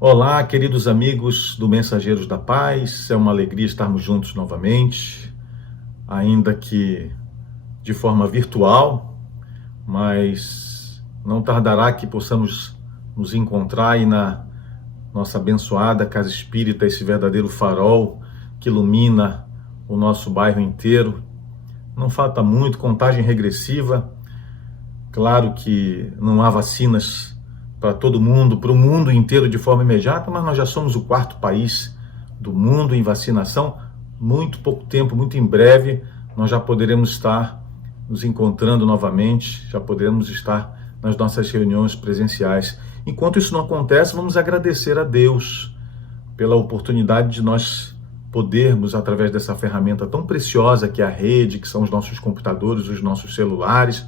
Olá, queridos amigos do Mensageiros da Paz, é uma alegria estarmos juntos novamente, ainda que de forma virtual, mas não tardará que possamos nos encontrar aí na nossa abençoada Casa Espírita, esse verdadeiro farol que ilumina o nosso bairro inteiro. Não falta muito, contagem regressiva. Claro que não há vacinas para todo mundo, para o mundo inteiro de forma imediata, mas nós já somos o quarto país do mundo em vacinação. Muito pouco tempo, muito em breve, nós já poderemos estar nos encontrando novamente, já poderemos estar nas nossas reuniões presenciais. Enquanto isso não acontece, vamos agradecer a Deus pela oportunidade de nós podermos, através dessa ferramenta tão preciosa que é a rede, que são os nossos computadores, os nossos celulares,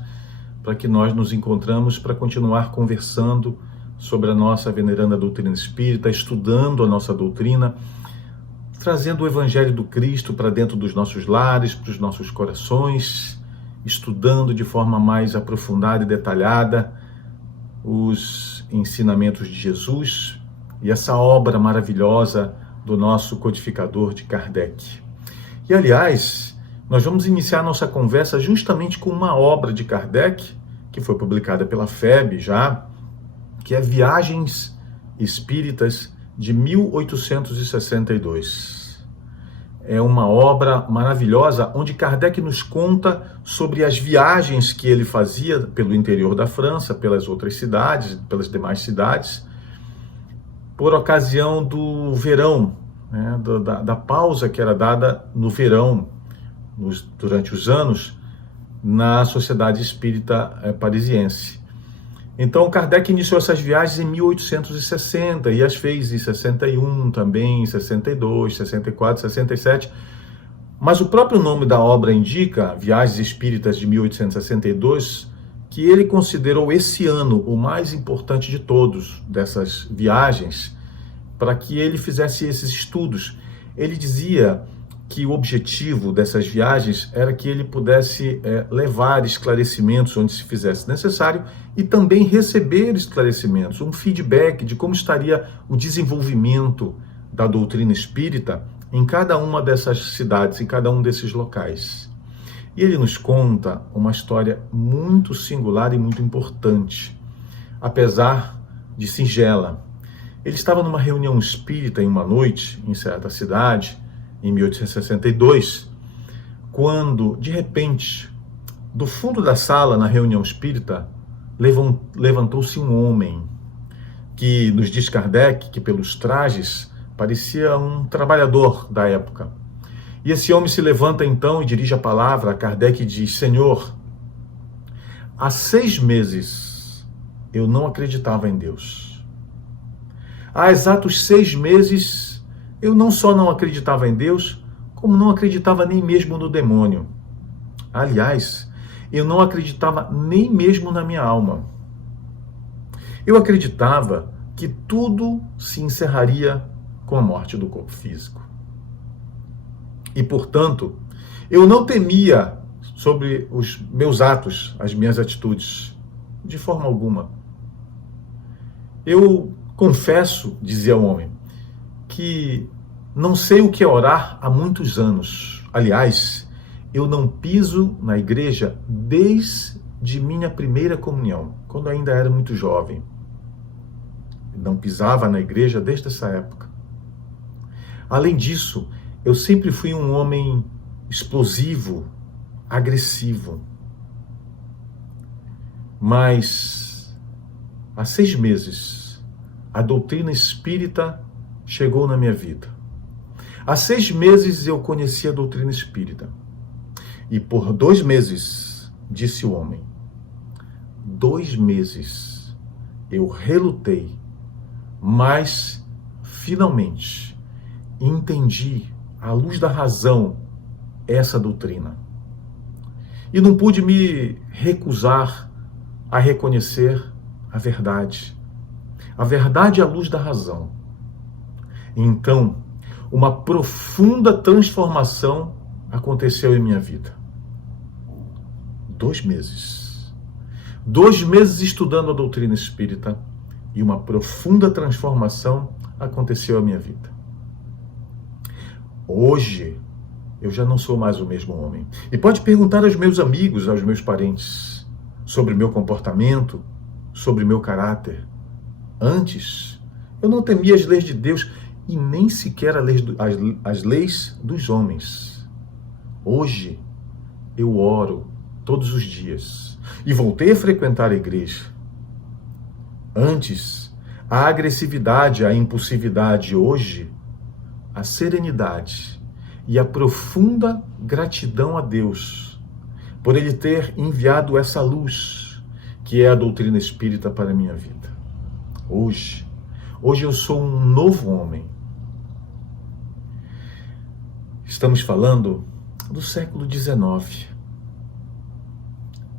para que nós nos encontramos para continuar conversando sobre a nossa veneranda doutrina espírita, estudando a nossa doutrina, trazendo o Evangelho do Cristo para dentro dos nossos lares, para os nossos corações, estudando de forma mais aprofundada e detalhada os ensinamentos de Jesus e essa obra maravilhosa do nosso codificador de Kardec. E, aliás, nós vamos iniciar nossa conversa justamente com uma obra de Kardec, que foi publicada pela FEB já, que é Viagens Espíritas de 1862. É uma obra maravilhosa, onde Kardec nos conta sobre as viagens que ele fazia pelo interior da França, pelas outras cidades, pelas demais cidades, por ocasião do verão, né, da pausa que era dada no verão, durante os anos, na Sociedade Espírita Parisiense. Então, Kardec iniciou essas viagens em 1860 e as fez em 61 também, em 62, 64, 67. Mas o próprio nome da obra indica, Viagens Espíritas de 1862, que ele considerou esse ano o mais importante de todos dessas viagens, para que ele fizesse esses estudos. Ele dizia que o objetivo dessas viagens era que ele pudesse levar esclarecimentos onde se fizesse necessário e também receber esclarecimentos, um feedback de como estaria o desenvolvimento da doutrina espírita em cada uma dessas cidades, em cada um desses locais. E ele nos conta uma história muito singular e muito importante, apesar de singela. Ele estava numa reunião espírita em uma noite, em certa cidade, em 1862, quando, de repente, do fundo da sala, na reunião espírita, levantou-se um homem, que nos diz Kardec, que pelos trajes parecia um trabalhador da época. E esse homem se levanta então e dirige a palavra a Kardec e diz: Senhor, há 6 meses eu não acreditava em Deus. Há exatos 6 meses eu não só não acreditava em Deus, como não acreditava nem mesmo no demônio. Aliás, eu não acreditava nem mesmo na minha alma. Eu acreditava que tudo se encerraria com a morte do corpo físico. E, portanto, eu não temia sobre os meus atos, as minhas atitudes, de forma alguma. Eu confesso, dizia o homem, que não sei o que é orar há muitos anos. Aliás, eu não piso na igreja desde minha primeira comunhão, quando ainda era muito jovem. Não pisava na igreja desde essa época. Além disso, eu sempre fui um homem explosivo, agressivo. Mas, há 6 meses, a doutrina espírita chegou na minha vida. Há 6 meses eu conheci a doutrina espírita. E por 2 meses, disse o homem, 2 meses eu relutei, mas finalmente entendi, à luz da razão, essa doutrina. E não pude me recusar a reconhecer a verdade. A verdade à luz da razão. Então, uma profunda transformação aconteceu em minha vida. 2 meses. 2 meses estudando a doutrina espírita e uma profunda transformação aconteceu a minha vida. Hoje, eu já não sou mais o mesmo homem. E pode perguntar aos meus amigos, aos meus parentes, sobre o meu comportamento, sobre o meu caráter. Antes, eu não temia as leis de Deus e nem sequer as leis dos homens. Hoje, eu oro todos os dias e voltei a frequentar a igreja. Antes, a agressividade, a impulsividade. Hoje, a serenidade e a profunda gratidão a Deus por Ele ter enviado essa luz, que é a doutrina espírita, para a minha vida. Hoje eu sou um novo homem. Estamos falando do século XIX.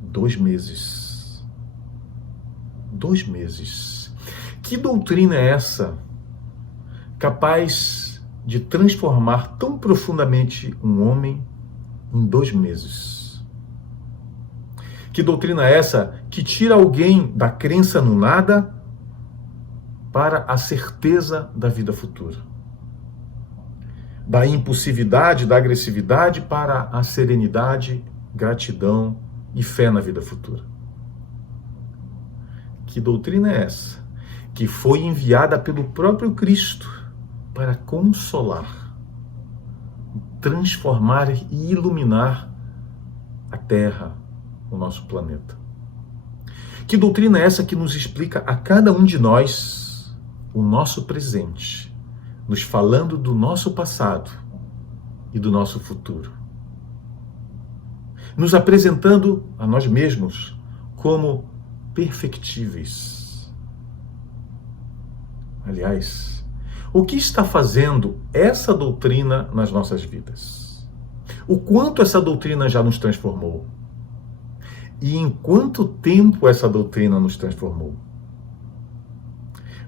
2 meses. 2 meses. Que doutrina é essa, capaz de transformar tão profundamente um homem em 2 meses? Que doutrina é essa que tira alguém da crença no nada para a certeza da vida futura? Da impulsividade, da agressividade para a serenidade, gratidão e fé na vida futura. Que doutrina é essa que foi enviada pelo próprio Cristo para consolar, transformar e iluminar a Terra, o nosso planeta? Que doutrina é essa que nos explica a cada um de nós o nosso presente, nos falando do nosso passado e do nosso futuro, nos apresentando a nós mesmos como perfectíveis? Aliás, o que está fazendo essa doutrina nas nossas vidas? O quanto essa doutrina já nos transformou? E em quanto tempo essa doutrina nos transformou?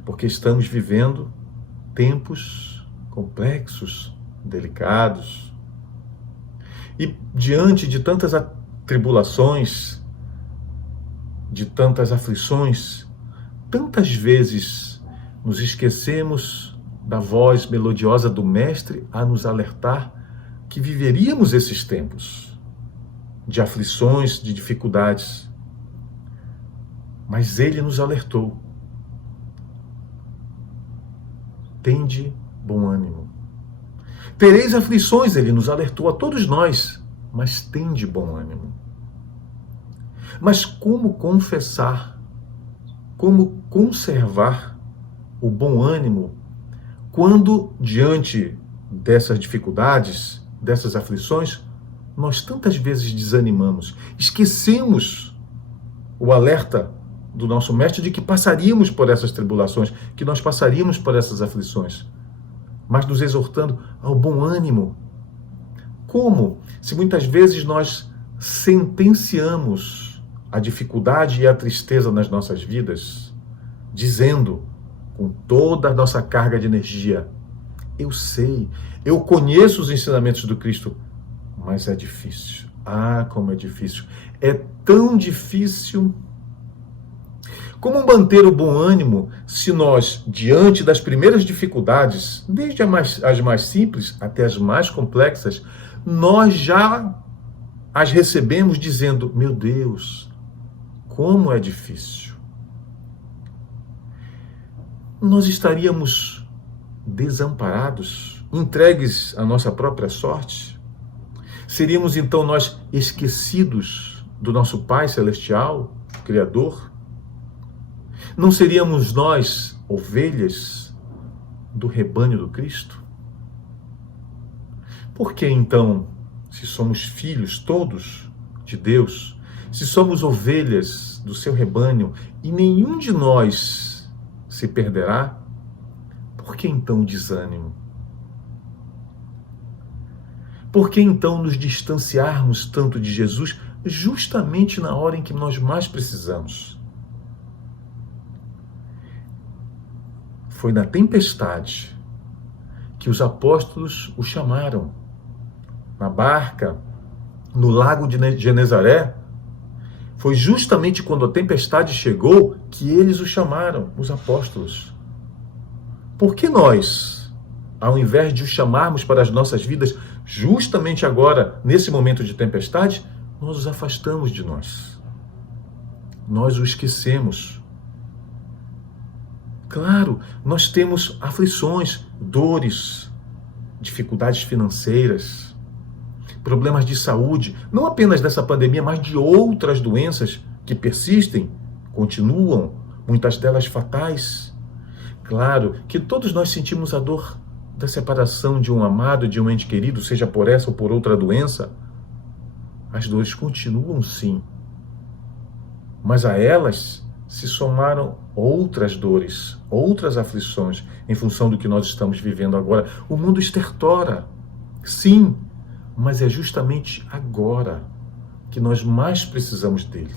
Porque estamos vivendo tempos complexos, delicados. E diante de tantas tribulações, de tantas aflições, tantas vezes nos esquecemos da voz melodiosa do Mestre a nos alertar que viveríamos esses tempos de aflições, de dificuldades. Mas Ele nos alertou. Tende bom ânimo. Tereis aflições, Ele nos alertou a todos nós, mas tende bom ânimo. Mas como confessar, como conservar o bom ânimo quando, diante dessas dificuldades, dessas aflições, nós tantas vezes desanimamos, esquecemos o alerta do nosso Mestre de que passaríamos por essas tribulações, que nós passaríamos por essas aflições, mas nos exortando ao bom ânimo. Como? Se muitas vezes nós sentenciamos a dificuldade e a tristeza nas nossas vidas, dizendo, com toda a nossa carga de energia, eu sei, eu conheço os ensinamentos do Cristo, mas é difícil. Ah, como é difícil. É tão difícil. Como manter o bom ânimo se nós, diante das primeiras dificuldades, desde as mais simples até as mais complexas, nós já as recebemos dizendo, meu Deus, como é difícil. Nós estaríamos desamparados, entregues à nossa própria sorte? Seríamos então nós esquecidos do nosso Pai Celestial, Criador? Não seríamos nós ovelhas do rebanho do Cristo? Por que então, se somos filhos todos de Deus, se somos ovelhas do seu rebanho e nenhum de nós se perderá, por que então o desânimo? Por que então nos distanciarmos tanto de Jesus justamente na hora em que nós mais precisamos? Foi na tempestade que os apóstolos o chamaram. Na barca, no lago de Genezaré, foi justamente quando a tempestade chegou que eles o chamaram, os apóstolos. Por que nós, ao invés de o chamarmos para as nossas vidas, justamente agora, nesse momento de tempestade, nós os afastamos de nós? Nós o esquecemos. Claro, nós temos aflições, dores, dificuldades financeiras, problemas de saúde, não apenas dessa pandemia, mas de outras doenças que persistem, continuam, muitas delas fatais. Claro que todos nós sentimos a dor da separação de um amado, de um ente querido, seja por essa ou por outra doença. As dores continuam, sim, mas a elas se somaram outras dores, outras aflições, em função do que nós estamos vivendo agora. O mundo estertora, sim, mas é justamente agora que nós mais precisamos dele.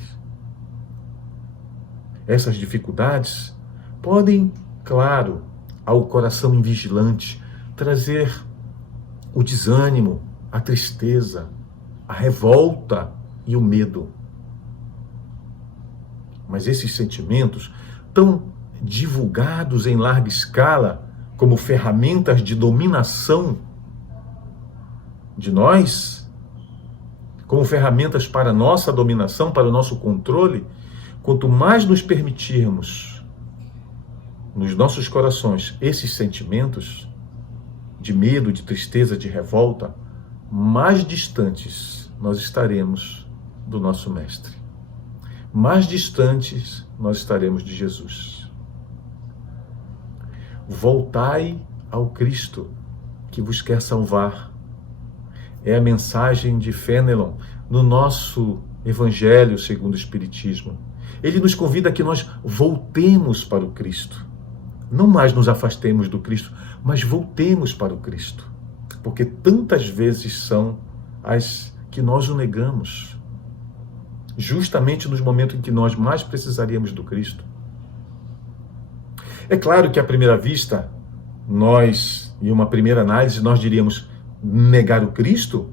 Essas dificuldades podem, claro, ao coração invigilante, trazer o desânimo, a tristeza, a revolta e o medo. Mas esses sentimentos, tão divulgados em larga escala como ferramentas de dominação de nós, como ferramentas para a nossa dominação, para o nosso controle, quanto mais nos permitirmos nos nossos corações esses sentimentos de medo, de tristeza, de revolta, mais distantes nós estaremos do nosso Mestre. Mais distantes nós estaremos de Jesus. Voltai ao Cristo que vos quer salvar. É a mensagem de Fénelon no nosso Evangelho segundo o Espiritismo. Ele nos convida a que nós voltemos para o Cristo. Não mais nos afastemos do Cristo, mas voltemos para o Cristo. Porque tantas vezes são as que nós o negamos. Justamente nos momentos em que nós mais precisaríamos do Cristo. É claro que à primeira vista, nós, em uma primeira análise, nós diríamos, negar o Cristo?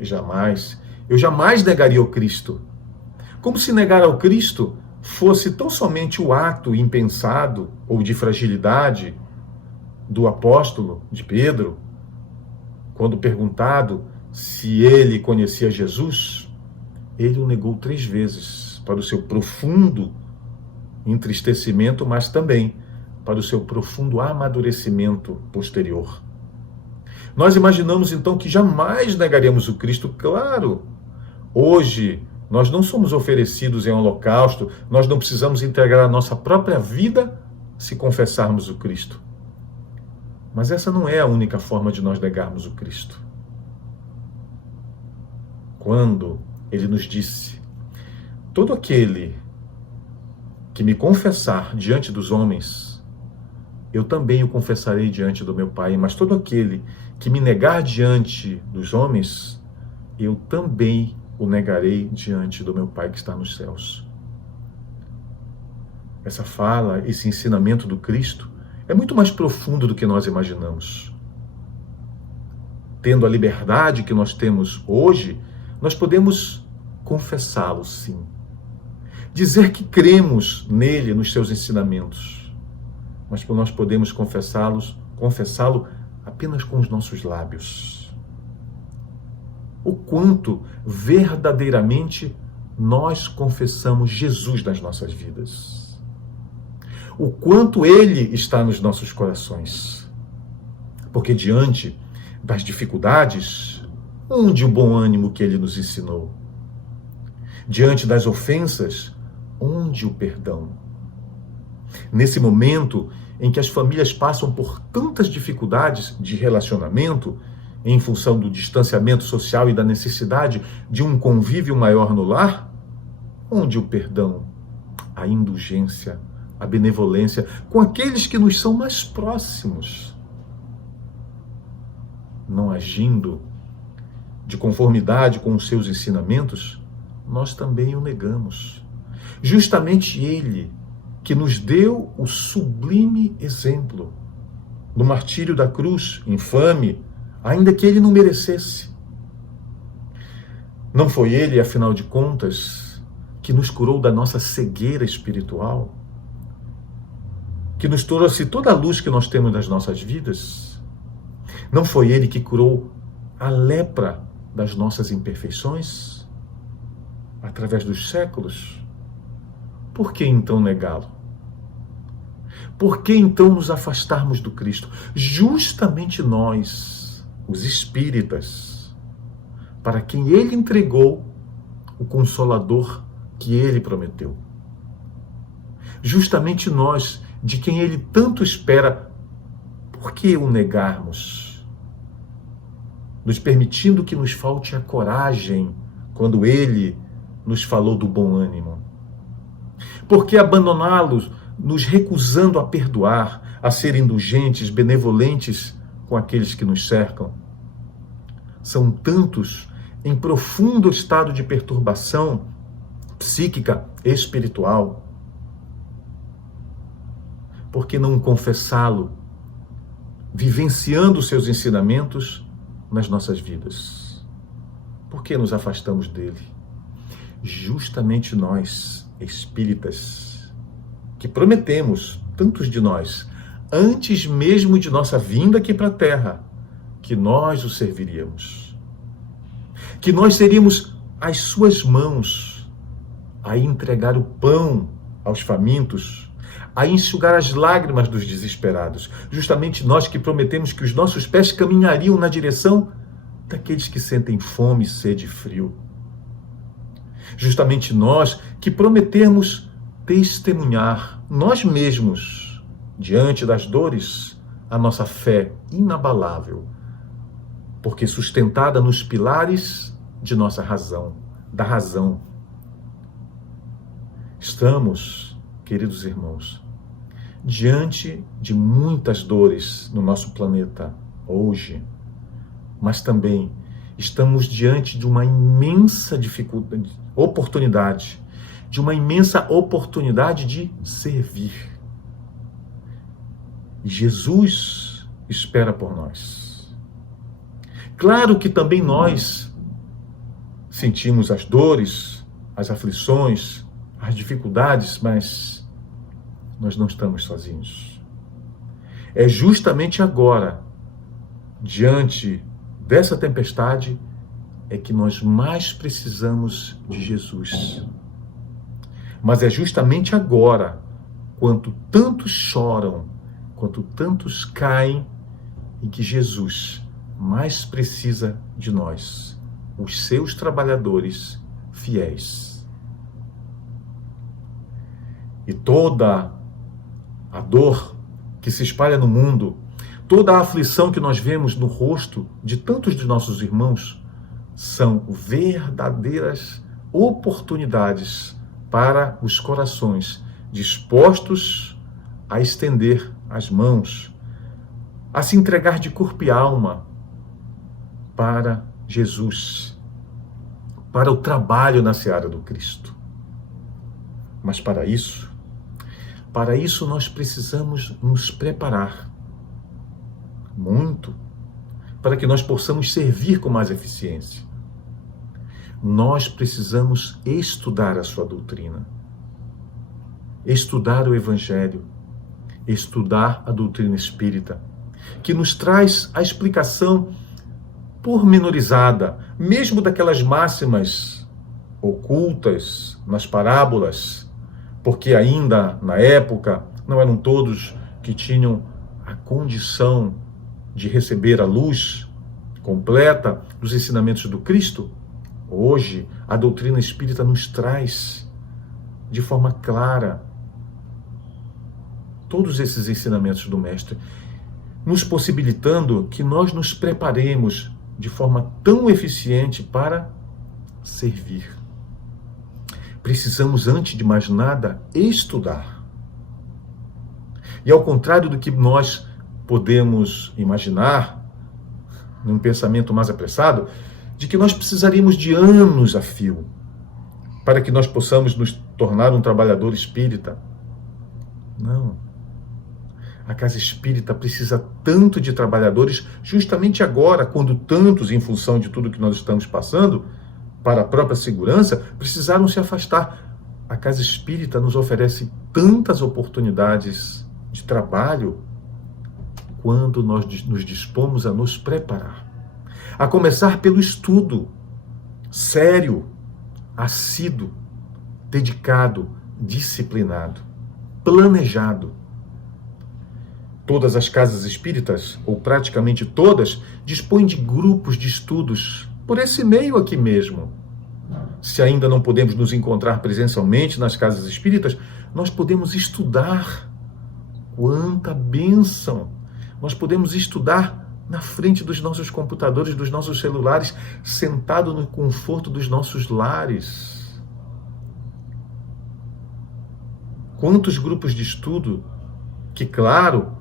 Jamais. Eu jamais negaria o Cristo. Como se negar ao Cristo fosse tão somente o ato impensado ou de fragilidade do apóstolo, de Pedro, quando perguntado se ele conhecia Jesus, ele o negou 3 vezes, para o seu profundo entristecimento, mas também para o seu profundo amadurecimento posterior. Nós imaginamos então que jamais negaríamos o Cristo. Claro, hoje nós não somos oferecidos em holocausto, nós não precisamos entregar a nossa própria vida se confessarmos o Cristo. Mas essa não é a única forma de nós negarmos o Cristo. Quando ele nos disse, todo aquele que me confessar diante dos homens, eu também o confessarei diante do meu Pai, mas todo aquele que me negar diante dos homens, eu também o negarei diante do meu Pai que está nos céus. Essa fala, esse ensinamento do Cristo é muito mais profundo do que nós imaginamos. Tendo a liberdade que nós temos hoje, nós podemos confessá-lo, sim. Dizer que cremos nele, nos seus ensinamentos. Mas nós podemos confessá-lo apenas com os nossos lábios. O quanto verdadeiramente nós confessamos Jesus nas nossas vidas. O quanto ele está nos nossos corações. Porque diante das dificuldades, onde o bom ânimo que ele nos ensinou? Diante das ofensas, onde o perdão? Nesse momento em que as famílias passam por tantas dificuldades de relacionamento, em função do distanciamento social e da necessidade de um convívio maior no lar, onde o perdão, a indulgência, a benevolência com aqueles que nos são mais próximos, não agindo de conformidade com os seus ensinamentos, nós também o negamos. Justamente ele que nos deu o sublime exemplo no martírio da cruz, infame, ainda que ele não merecesse. Não foi ele, afinal de contas, que nos curou da nossa cegueira espiritual? que nos trouxe toda a luz que nós temos nas nossas vidas? Não foi Ele que curou a lepra das nossas imperfeições através dos séculos? Por que então negá-lo? Por que então nos afastarmos do Cristo? Justamente nós, os espíritas, para quem Ele entregou o Consolador que Ele prometeu. Justamente nós, de quem Ele tanto espera, por que o negarmos? Nos permitindo que nos falte a coragem quando Ele nos falou do bom ânimo. Por que abandoná-los, nos recusando a perdoar, a ser indulgentes, benevolentes com aqueles que nos cercam? São tantos em profundo estado de perturbação psíquica, espiritual. Por que não confessá-lo, vivenciando os seus ensinamentos nas nossas vidas? Por que nos afastamos dele? Justamente nós, espíritas, que prometemos, tantos de nós, antes mesmo de nossa vinda aqui para a Terra, que nós o serviríamos. Que nós seríamos as suas mãos a entregar o pão aos famintos, a enxugar as lágrimas dos desesperados. Justamente nós que prometemos que os nossos pés caminhariam na direção daqueles que sentem fome, sede e frio. Justamente nós que prometemos testemunhar nós mesmos, diante das dores, a nossa fé inabalável, porque sustentada nos pilares de nossa razão, da razão. Estamos, queridos irmãos, diante de muitas dores no nosso planeta hoje, mas também estamos diante de uma imensa oportunidade, de uma imensa oportunidade de servir. E Jesus espera por nós. Claro que também nós sentimos as dores, as aflições, as dificuldades, mas nós não estamos sozinhos. É justamente agora, diante dessa tempestade, é que nós mais precisamos de Jesus. Mas é justamente agora, quando tantos choram, quando tantos caem, em que Jesus mais precisa de nós, os seus trabalhadores fiéis. E toda a dor que se espalha no mundo, toda a aflição que nós vemos no rosto de tantos de nossos irmãos, são verdadeiras oportunidades para os corações dispostos a estender as mãos, a se entregar de corpo e alma para Jesus, para o trabalho na seara do Cristo. Mas para isso nós precisamos nos preparar muito para que nós possamos servir com mais eficiência. Nós precisamos estudar a sua doutrina, estudar o Evangelho, estudar a doutrina espírita, que nos traz a explicação pormenorizada, mesmo daquelas máximas ocultas nas parábolas, porque ainda na época não eram todos que tinham a condição de receber a luz completa dos ensinamentos do Cristo. Hoje, a doutrina espírita nos traz de forma clara todos esses ensinamentos do Mestre, nos possibilitando que nós nos preparemos de forma tão eficiente para servir. Precisamos, antes de mais nada, estudar. E ao contrário do que nós podemos imaginar, num pensamento mais apressado, de que nós precisaríamos de anos a fio para que nós possamos nos tornar um trabalhador espírita. Não. A casa espírita precisa tanto de trabalhadores justamente agora, quando tantos, em função de tudo que nós estamos passando, para a própria segurança, precisaram se afastar. A casa espírita nos oferece tantas oportunidades de trabalho quando nós nos dispomos a nos preparar. A começar pelo estudo sério, assíduo, dedicado, disciplinado, planejado. Todas as casas espíritas, ou praticamente todas, dispõem de grupos de estudos por esse meio aqui mesmo. Se ainda não podemos nos encontrar presencialmente nas casas espíritas, nós podemos estudar. Quanta bênção! Nós podemos estudar na frente dos nossos computadores, dos nossos celulares, sentado no conforto dos nossos lares. Quantos grupos de estudo que, claro,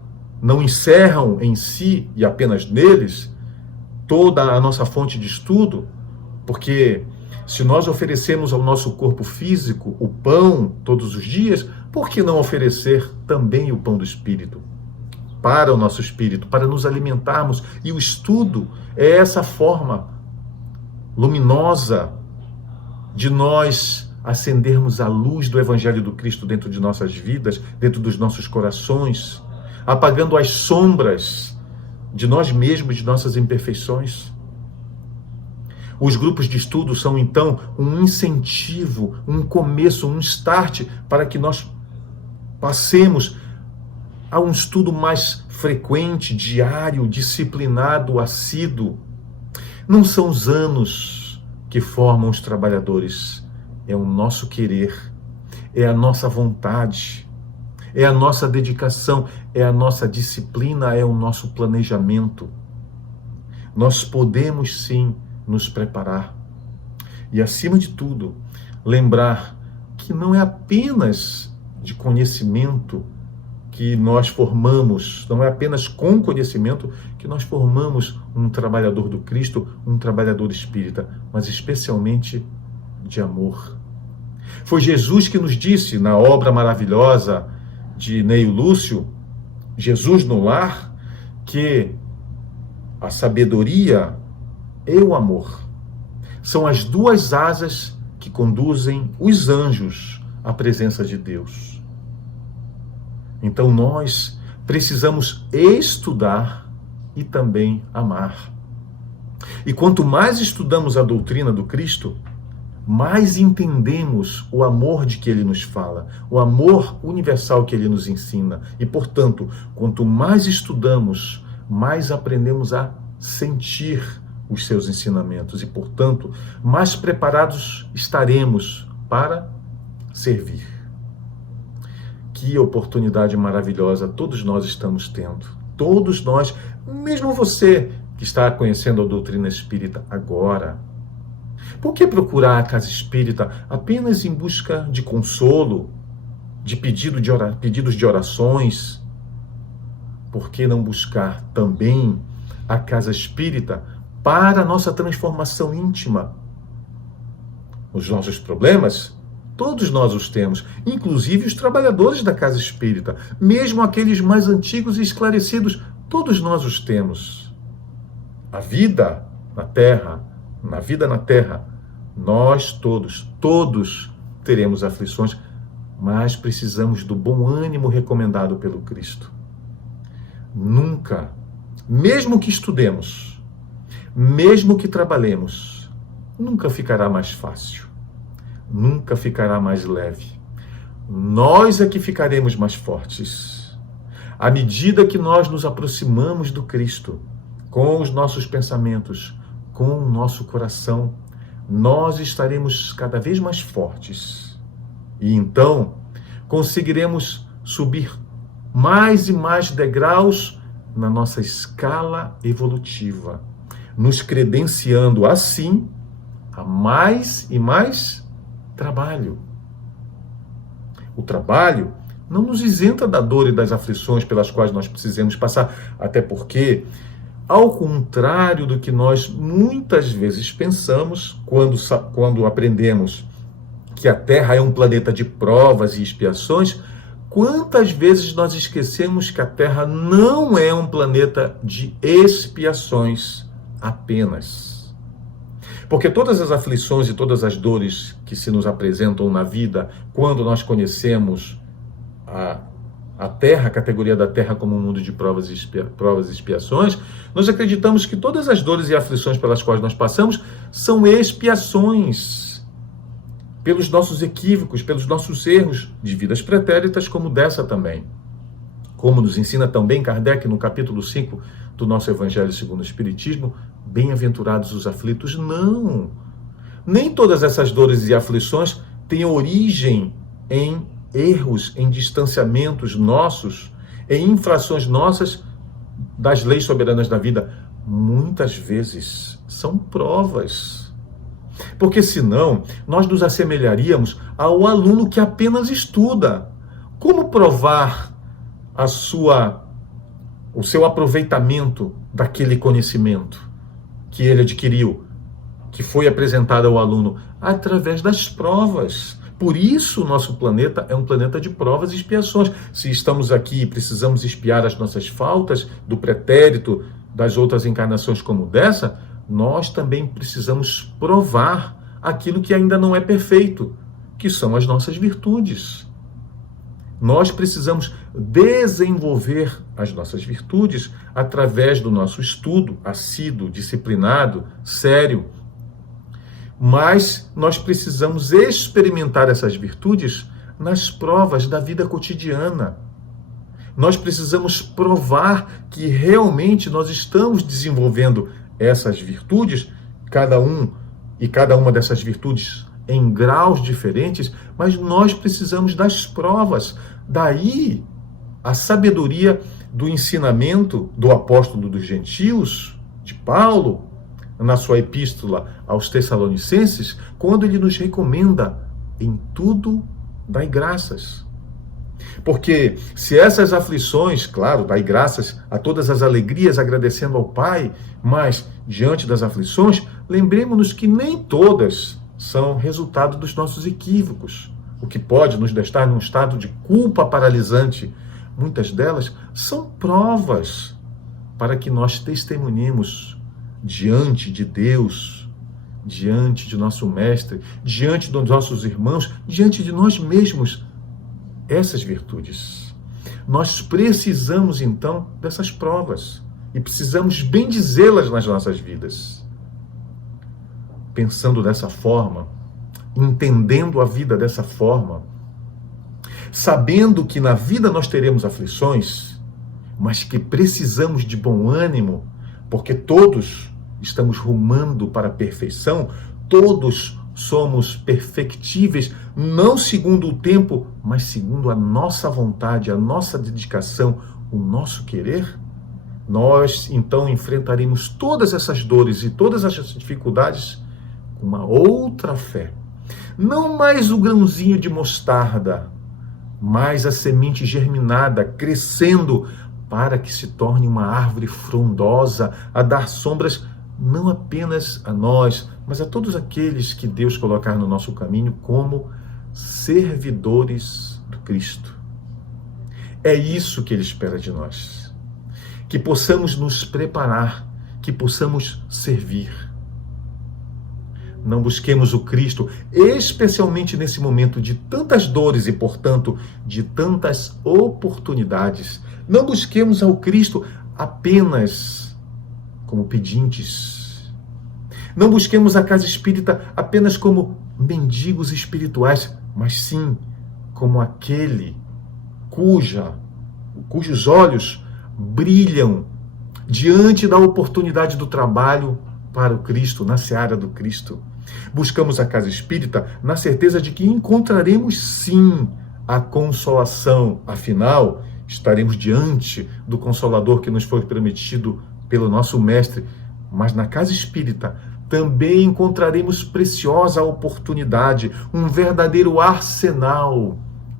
não encerram em si e apenas neles toda a nossa fonte de estudo, porque se nós oferecemos ao nosso corpo físico o pão todos os dias, por que não oferecer também o pão do Espírito? Para o nosso espírito, para nos alimentarmos. E o estudo é essa forma luminosa de nós acendermos a luz do Evangelho do Cristo dentro de nossas vidas, dentro dos nossos corações, apagando as sombras de nós mesmos, de nossas imperfeições. Os grupos de estudo são, então, um incentivo, um começo, um start para que nós passemos a um estudo mais frequente, diário, disciplinado, assíduo. Não são os anos que formam os trabalhadores, é o nosso querer, é a nossa vontade, é a nossa dedicação, é a nossa disciplina, é o nosso planejamento. Nós podemos sim nos preparar. E acima de tudo, lembrar que não é apenas de conhecimento que nós formamos, não é apenas com conhecimento que nós formamos um trabalhador do Cristo, um trabalhador espírita, mas especialmente de amor. Foi Jesus que nos disse na obra maravilhosa de Neio Lúcio, Jesus no Lar, que a sabedoria e o amor são as duas asas que conduzem os anjos à presença de Deus. Então nós precisamos estudar e também amar. E quanto mais estudamos a doutrina do Cristo, mais entendemos o amor de que ele nos fala, o amor universal que ele nos ensina. E, portanto, quanto mais estudamos, mais aprendemos a sentir os seus ensinamentos e, portanto, mais preparados estaremos para servir. Que oportunidade maravilhosa todos nós estamos tendo. Todos nós, mesmo você que está conhecendo a doutrina espírita agora. Por que procurar a casa espírita apenas em busca de consolo, de pedidos de orações? Por que não buscar também a casa espírita para a nossa transformação íntima? Os nossos problemas, todos nós os temos, inclusive os trabalhadores da casa espírita, mesmo aqueles mais antigos e esclarecidos, todos nós os temos. A vida na Terra, na vida na Terra, nós todos teremos aflições, mas precisamos do bom ânimo recomendado pelo Cristo. Nunca, mesmo que estudemos, mesmo que trabalhemos, nunca ficará mais fácil, nunca ficará mais leve. Nós é que ficaremos mais fortes. À medida que nós nos aproximamos do Cristo, com os nossos pensamentos, com o nosso coração, nós estaremos cada vez mais fortes. E então, conseguiremos subir mais e mais degraus na nossa escala evolutiva, nos credenciando assim a mais e mais trabalho. O trabalho não nos isenta da dor e das aflições pelas quais nós precisamos passar, até porque, ao contrário do que nós muitas vezes pensamos, quando aprendemos que a Terra é um planeta de provas e expiações, quantas vezes nós esquecemos que a Terra não é um planeta de expiações apenas. Porque todas as aflições e todas as dores que se nos apresentam na vida, quando nós conhecemos a a Terra, a categoria da Terra como um mundo de provas e expiações, nós acreditamos que todas as dores e aflições pelas quais nós passamos são expiações pelos nossos equívocos, pelos nossos erros de vidas pretéritas, como dessa também. Como nos ensina também Kardec no capítulo 5 do nosso Evangelho segundo o Espiritismo, bem-aventurados os aflitos. Não! Nem todas essas dores e aflições têm origem em erros, em distanciamentos nossos, em infrações nossas das leis soberanas da vida. Muitas vezes são provas. Porque senão nós nos assemelharíamos ao aluno que apenas estuda. Como provar o seu aproveitamento daquele conhecimento que ele adquiriu, que foi apresentado ao aluno? Através das provas. Por isso, o nosso planeta é um planeta de provas e expiações. Se estamos aqui e precisamos expiar as nossas faltas do pretérito, das outras encarnações como dessa, nós também precisamos provar aquilo que ainda não é perfeito, que são as nossas virtudes. Nós precisamos desenvolver as nossas virtudes através do nosso estudo assíduo, disciplinado, sério. Mas nós precisamos experimentar essas virtudes nas provas da vida cotidiana. Nós precisamos provar que realmente nós estamos desenvolvendo essas virtudes, cada uma dessas virtudes em graus diferentes, mas nós precisamos das provas. Daí a sabedoria do ensinamento do apóstolo dos gentios, de Paulo, na sua epístola aos Tessalonicenses, quando ele nos recomenda: em tudo dai graças. Porque se essas aflições, claro, dai graças a todas as alegrias, agradecendo ao Pai, mas diante das aflições, lembremos-nos que nem todas são resultado dos nossos equívocos, o que pode nos deixar num estado de culpa paralisante. Muitas delas são provas para que nós testemunhemos diante de Deus, diante de nosso Mestre, diante dos nossos irmãos, diante de nós mesmos, essas virtudes. Nós precisamos, então, dessas provas e precisamos bendizê-las nas nossas vidas. Pensando dessa forma, entendendo a vida dessa forma, sabendo que na vida nós teremos aflições, mas que precisamos de bom ânimo, porque todos estamos rumando para a perfeição, todos somos perfectíveis, não segundo o tempo, mas segundo a nossa vontade, a nossa dedicação, o nosso querer. Nós, então, enfrentaremos todas essas dores e todas essas dificuldades com uma outra fé. Não mais o grãozinho de mostarda, mas a semente germinada, crescendo para que se torne uma árvore frondosa, a dar sombras não apenas a nós, mas a todos aqueles que Deus colocar no nosso caminho como servidores do Cristo. É isso que Ele espera de nós. Que possamos nos preparar, que possamos servir. Não busquemos o Cristo, especialmente nesse momento de tantas dores e, portanto, de tantas oportunidades. Não busquemos ao Cristo apenas como pedintes. Não busquemos a casa espírita apenas como mendigos espirituais, mas sim como aquele cujos olhos brilham diante da oportunidade do trabalho para o Cristo, na seara do Cristo. Buscamos a casa espírita na certeza de que encontraremos sim a consolação. Afinal, estaremos diante do Consolador que nos foi prometido pelo nosso Mestre. Mas na casa espírita também encontraremos preciosa oportunidade, um verdadeiro arsenal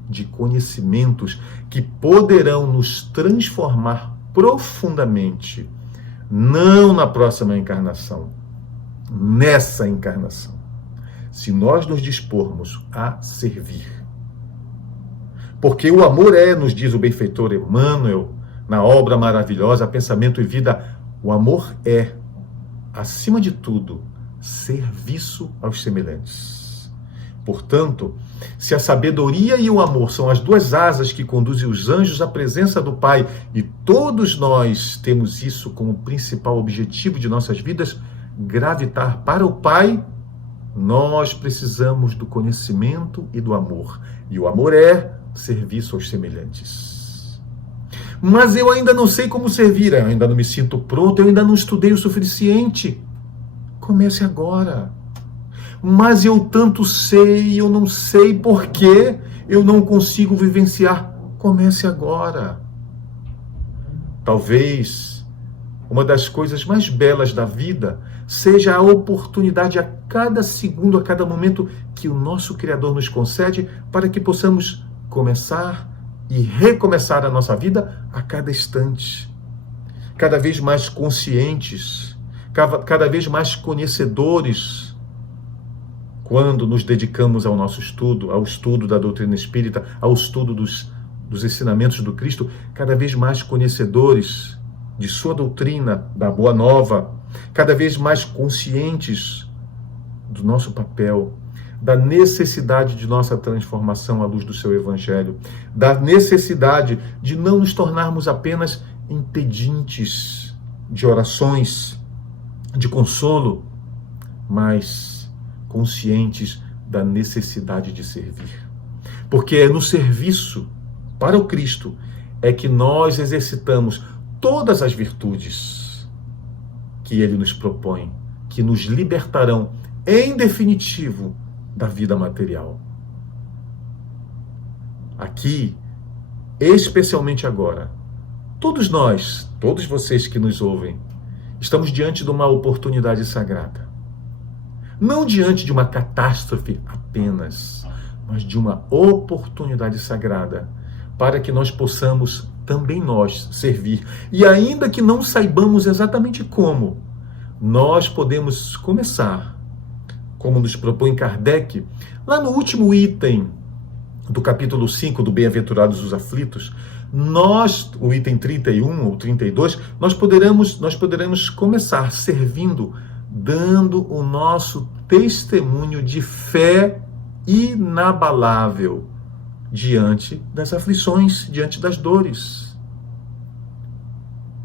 de conhecimentos que poderão nos transformar profundamente, não na próxima encarnação, nessa encarnação, se nós nos dispormos a servir. Porque o amor nos diz o benfeitor Emmanuel, na obra maravilhosa Pensamento e Vida, o amor é, acima de tudo, serviço aos semelhantes. Portanto, se a sabedoria e o amor são as duas asas que conduzem os anjos à presença do Pai, e todos nós temos isso como principal objetivo de nossas vidas, gravitar para o Pai, nós precisamos do conhecimento e do amor. E o amor é serviço aos semelhantes. Mas eu ainda não sei como servir, eu ainda não me sinto pronto, eu ainda não estudei o suficiente. Comece agora. Mas eu tanto sei, eu não sei por que eu não consigo vivenciar. Comece agora. Talvez uma das coisas mais belas da vida seja a oportunidade a cada segundo, a cada momento que o nosso Criador nos concede para que possamos começar e recomeçar a nossa vida a cada instante. Cada vez mais conscientes, cada vez mais conhecedores, quando nos dedicamos ao nosso estudo, ao estudo da doutrina espírita, ao estudo dos ensinamentos do Cristo, cada vez mais conhecedores de sua doutrina, da Boa Nova, cada vez mais conscientes do nosso papel, da necessidade de nossa transformação à luz do seu Evangelho, da necessidade de não nos tornarmos apenas impedintes de orações, de consolo, mas conscientes da necessidade de servir. Porque é no serviço para o Cristo é que nós exercitamos todas as virtudes que Ele nos propõe, que nos libertarão, em definitivo, da vida material. Aqui, especialmente agora, todos nós, todos vocês que nos ouvem, estamos diante de uma oportunidade sagrada. Não diante de uma catástrofe apenas, mas de uma oportunidade sagrada para que nós possamos também nós servir. E ainda que não saibamos exatamente como, nós podemos começar, como nos propõe Kardec, lá no último item do capítulo 5 do Bem-aventurados os Aflitos, o item 31 ou 32, nós poderemos começar servindo, dando o nosso testemunho de fé inabalável diante das aflições, diante das dores.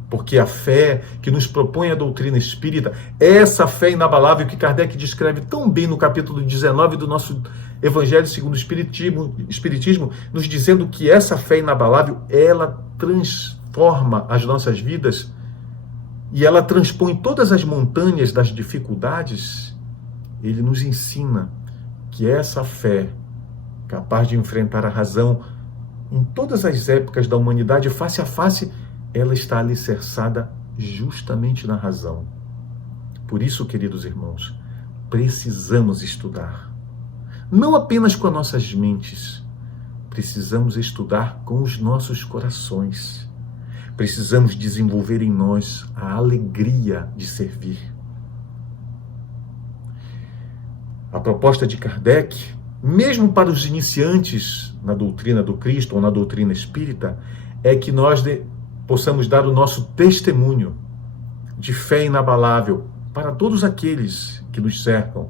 Porque a fé que nos propõe a doutrina espírita, essa fé inabalável que Kardec descreve tão bem no capítulo 19 do nosso Evangelho segundo o Espiritismo, nos dizendo que essa fé inabalável, ela transforma as nossas vidas e ela transpõe todas as montanhas das dificuldades. Ele nos ensina que essa fé, capaz de enfrentar a razão em todas as épocas da humanidade, face a face, ela está alicerçada justamente na razão. Por isso, queridos irmãos, precisamos estudar. Não apenas com as nossas mentes, precisamos estudar com os nossos corações. Precisamos desenvolver em nós a alegria de servir. A proposta de Kardec, mesmo para os iniciantes na doutrina do Cristo ou na doutrina espírita, é que nós possamos dar o nosso testemunho de fé inabalável para todos aqueles que nos cercam.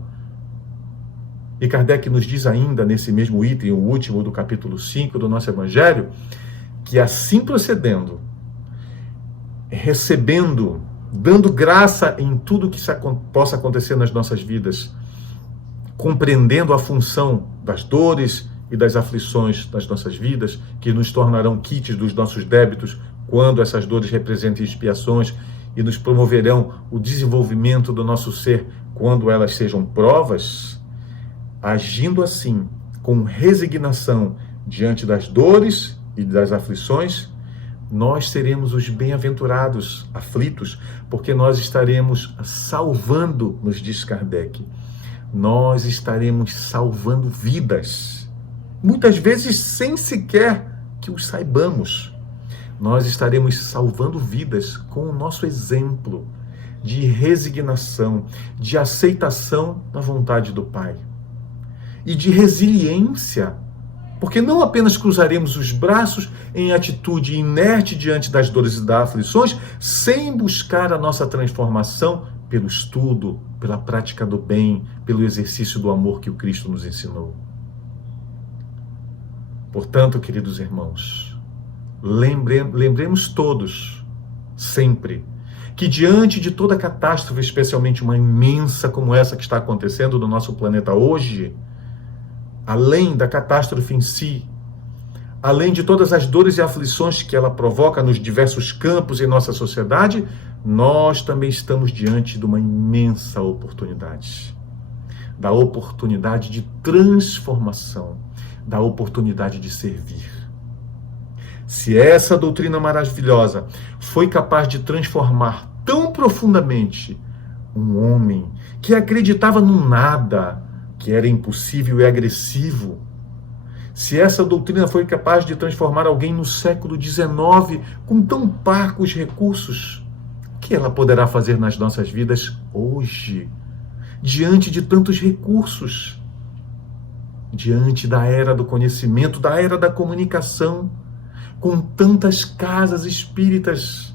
E Kardec nos diz ainda, nesse mesmo item, o último do capítulo 5 do nosso Evangelho, que assim procedendo, recebendo, dando graça em tudo que possa acontecer nas nossas vidas, compreendendo a função das dores e das aflições das nossas vidas, que nos tornarão quites dos nossos débitos, quando essas dores representem expiações, e nos promoverão o desenvolvimento do nosso ser, quando elas sejam provas, agindo assim, com resignação diante das dores e das aflições, nós seremos os bem-aventurados aflitos, porque nós estaremos salvando, nos diz Kardec, nós estaremos salvando vidas, muitas vezes sem sequer que os saibamos. Nós estaremos salvando vidas com o nosso exemplo de resignação, de aceitação da vontade do Pai e de resiliência, porque não apenas cruzaremos os braços em atitude inerte diante das dores e das aflições, sem buscar a nossa transformação pelo estudo, pela prática do bem, pelo exercício do amor que o Cristo nos ensinou. Portanto, queridos irmãos, lembremos todos, sempre, que diante de toda catástrofe, especialmente uma imensa como essa que está acontecendo no nosso planeta hoje, além da catástrofe em si, além de todas as dores e aflições que ela provoca nos diversos campos em nossa sociedade, nós também estamos diante de uma imensa oportunidade. Da oportunidade de transformação, da oportunidade de servir. Se essa doutrina maravilhosa foi capaz de transformar tão profundamente um homem que acreditava no nada, que era impossível e agressivo, se essa doutrina foi capaz de transformar alguém no século XIX com tão parcos recursos, o que ela poderá fazer nas nossas vidas hoje, diante de tantos recursos, diante da era do conhecimento, da era da comunicação, com tantas casas espíritas,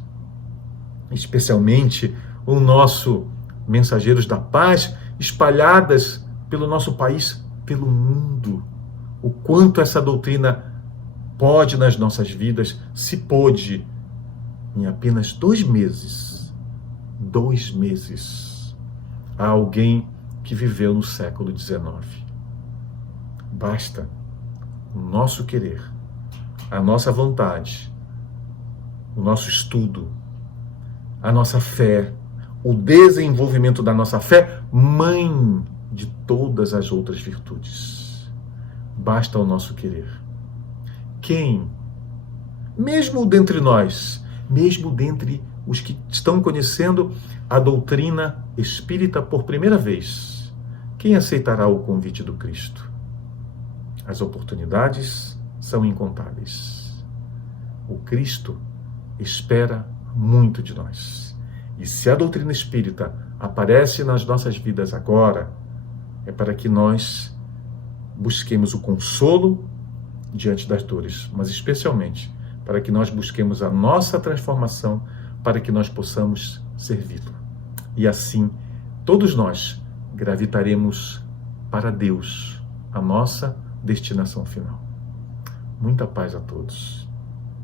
especialmente o nosso Mensageiros da Paz, espalhadas pelo nosso país, pelo mundo. O quanto essa doutrina pode nas nossas vidas, se pôde em apenas 2 meses. 2 meses. A alguém que viveu no século XIX. Basta o nosso querer, a nossa vontade, o nosso estudo, a nossa fé, o desenvolvimento da nossa fé, mãe de todas as outras virtudes. Basta o nosso querer. Quem, mesmo dentre nós, mesmo dentre os que estão conhecendo a doutrina espírita por primeira vez, quem aceitará o convite do Cristo? As oportunidades são incontáveis. O Cristo espera muito de nós. E se a doutrina espírita aparece nas nossas vidas agora, é para que nós busquemos o consolo diante das dores, mas especialmente para que nós busquemos a nossa transformação, para que nós possamos servi-lo. E assim, todos nós gravitaremos para Deus, a nossa destinação final. Muita paz a todos.